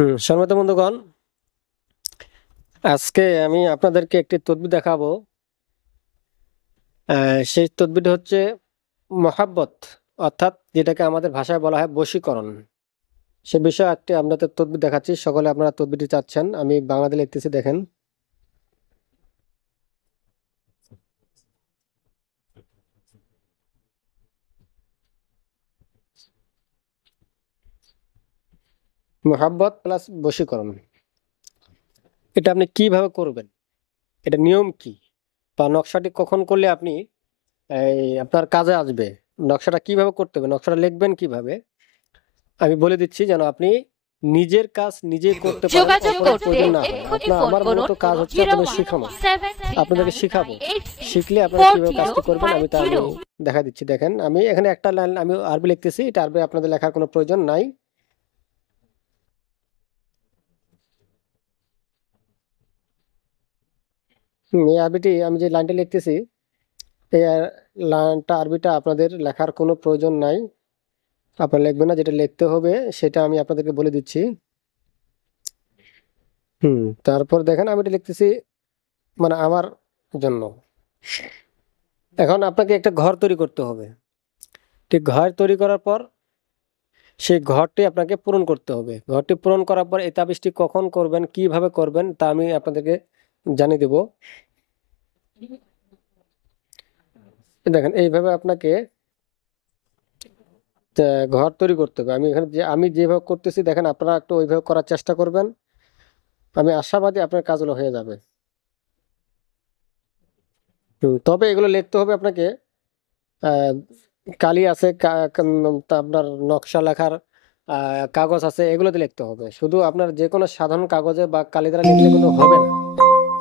সম্মানিত বন্ধুগণ, আজকে আমি আপনাদেরকে একটি তদবির দেখাবো। সেই তদবিরটি হচ্ছে মহাব্বত, অর্থাৎ যেটাকে আমাদের ভাষায় বলা হয় বশীকরণ। সে বিষয়ে একটি আপনাদের তদবির দেখাচ্ছি। সকলে আপনারা তদবিরটি চাচ্ছেন, আমি বাংলাতে লিখতেছি, দেখেন। মহাব্বত প্লাস বশীকরণ, এটা আপনি কিভাবে করবেন, এটা নিয়ম কি, বা নকশাটি কখন করলে আপনি আপনার কাজে আসবে, নকশাটা কিভাবে করতে হবে, নকশাটা লিখবেন কিভাবে, আমি বলে দিচ্ছি যেন আপনি নিজের কাজ নিজে করতে পারেন, যোগাযোগ অপরের করতে প্রয়োজন না হয়। এক্ষুনি আপনার ফোন আমার করুন মূলত কাজ হচ্ছে আপনাদের শেখানো, আপনাদেরকে শিখাবো। 01786 শিখলে আপনারা কিভাবে কাজটি করবেন আমি তা আমি দেখা দিচ্ছি। দেখেন, আমি এখানে একটা লাইন আমি আরবি লিখতেছি, এটা আরবি আপনাদের লেখার কোনো প্রয়োজন নাই। এই আরবিটি আমি যে লাইনটা লিখতেছি, এই লাইনটা আরবিটা আপনাদের লেখার কোনো প্রয়োজন নাই, আপনারা লিখবেন না। যেটা লিখতে হবে সেটা আমি আপনাদেরকে বলে দিচ্ছি। তারপর দেখেন আমি এটা লিখতেছি মানে আমার জন্য। এখন আপনাকে একটা ঘর তৈরি করতে হবে। ঠিক ঘর তৈরি করার পর সেই ঘরটি আপনাকে পূরণ করতে হবে। ঘরটি পূরণ করার পর এই তাবিজটি কখন করবেন, কিভাবে করবেন তা আমি আপনাদেরকে জানিয়ে দেব। দেখেন, এইভাবে আপনাকে ঘর তৈরি করতে হবে। আমি এখানে আমি যেভাবে করতেছি দেখেন, আপনারা একটু ওইভাবে করার চেষ্টা করবেন। আমি আশাবাদী আপনার কাজগুলো হয়ে যাবে। তবে এগুলো লিখতে হবে আপনাকে, আহ, কালি আছে, আপনার নকশা লেখার কাগজ আছে, এগুলোতে লিখতে হবে। শুধু আপনার যে কোনো সাধারণ কাগজে বা কালি দ্বারা লিখলে কিন্তু হবে না।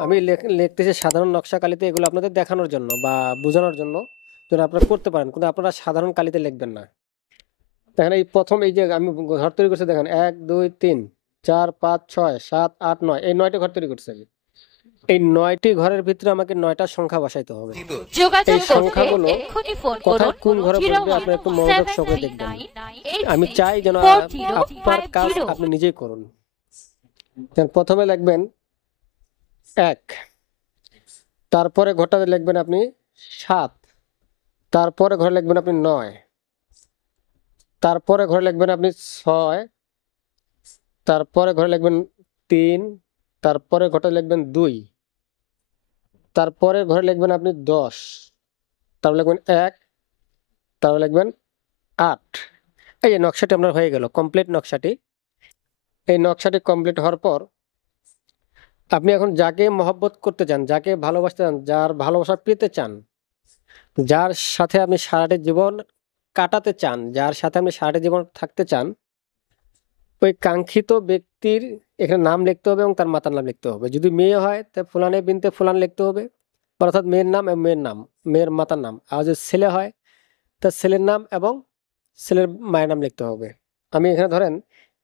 আমি লিখতেছি সাধারণ নকশা কালিতে, এগুলো আপনাদের দেখানোর জন্য বা বোঝানোর জন্য, যেন আপনারা করতে পারেন, কিন্তু আপনারা সাধারণ কালিতে লিখবেন না। দেখেন, এই প্রথম এই যে আমি ঘর তৈরি করছি, দেখেন 1 2 3 4 5 6 7 8 9, এই 9টি ঘর তৈরি করছি আমি। এই 9টি ঘরের ভিতরে আমাকে 9টা সংখ্যা বসাইতে হবে। এই সংখ্যাগুলো কোথায় কোন ঘরে বসবে আপনি একটু মনোযোগ সহকারে দেখবেন। আমি চাই যেন আপনার কাজ আপনি নিজেই করুন। প্রথমে লিখবেন 1, তারপরে ঘরটাতে লিখবেন আপনি 7, তারপরে ঘরে লিখবেন আপনি 9, তারপরে ঘরে লিখবেন আপনি 6, তারপরে ঘরে লিখবেন 3, তারপরে ঘরটা লিখবেন 2, তারপরে ঘরে লিখবেন আপনি 10, তারপর লিখবেন 1, তারপর লিখবেন 8। এই নকশাটি আপনার হয়ে গেল, কমপ্লিট নকশাটি। এই নকশাটি কমপ্লিট হওয়ার পর আপনি এখন যাকে মহব্বত করতে চান, যাকে ভালোবাসতে চান, যার ভালোবাসা পেতে চান, যার সাথে আপনি সারাটি জীবন কাটাতে চান, যার সাথে আপনি সারাটি জীবন থাকতে চান, ওই কাঙ্ক্ষিত ব্যক্তির এখানে নাম লিখতে হবে এবং তার মাতার নাম লিখতে হবে। যদি মেয়ে হয় তা ফুলানে বিনতে ফুলান লিখতে হবে, অর্থাৎ মেয়ের নাম এবং মেয়ের নাম, মেয়ের মাতার নাম। আর যদি ছেলে হয় তার ছেলের নাম এবং ছেলের মায়ের নাম লিখতে হবে। আমি এখানে ধরেন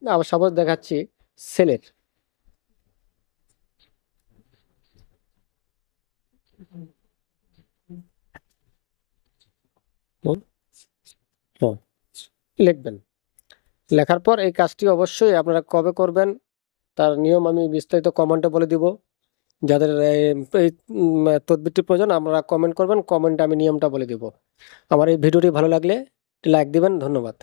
আবার সাপোজ দেখাচ্ছি ছেলের। হ্যাঁ, লিখবেন। লেখার পর এই কাজটি অবশ্যই আপনারা কবে করবেন তার নিয়ম আমি বিস্তারিত কমেন্টে বলে দিব। যাদের এই তদবিরটি প্রয়োজন আমরা কমেন্ট করবেন, কমেন্টে আমি নিয়মটা বলে দিব। আমার এই ভিডিওটি ভালো লাগলে লাইক দিবেন। ধন্যবাদ।